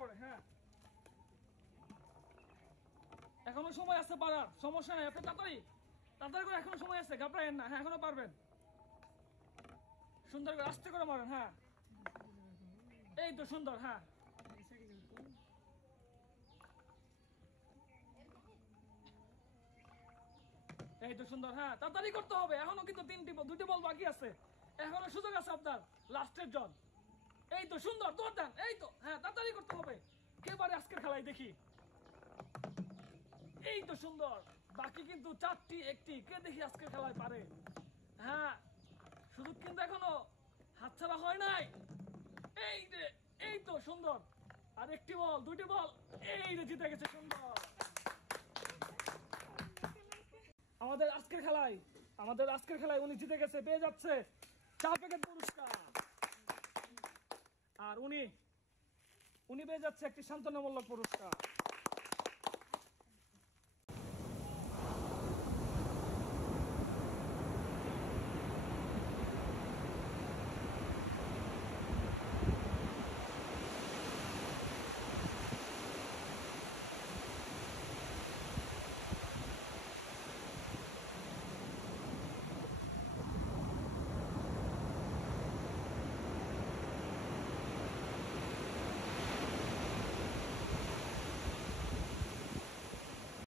পড়ে। হ্যাঁ, এখনো সময় আছে পারার, সমস্যা নাই। আপনি তাড়াতাড়ি তাড়াতাড়ি করে, এখনো সময় আছে, ঘাবড়ায়েন না। হ্যাঁ, এখনো পারবেন। সুন্দর করে আস্তে করে মারেন। হ্যাঁ, এই তো সুন্দর। হ্যাঁ, এই তো সুন্দর। হ্যাঁ, তাড়াতাড়ি করতে হবে, এখনো কিন্তু দুটি বল বাকি আছে, এখনো সুযোগ আছে আপনার, লাস্টের জন। এই তো সুন্দর, দৌড় দেন। এই তো, হ্যাঁ, তাড়াতাড়ি করতে হবে। কে পারে আজকের খেলায় দেখি। এই তো সুন্দর, বাকি কিন্তু 4টি 1টি। কে দেখি আজকের খেলায় পারে। হ্যাঁ, সুযোগ কিন্তু এখনো হাতছাড়া হয় নাই। এই যে, এই তো সুন্দর। আর 1টি বল, 2টি বল। এই যে জিতে গেছে, সুন্দর। আমাদের আজকের খেলায় উনি জিতে গেছে, পেয়ে যাচ্ছে 4 প্যাকেট পুরস্কার। আর উনি পেয়ে যাচ্ছে একটি সান্ত্বনামূলক পুরস্কার।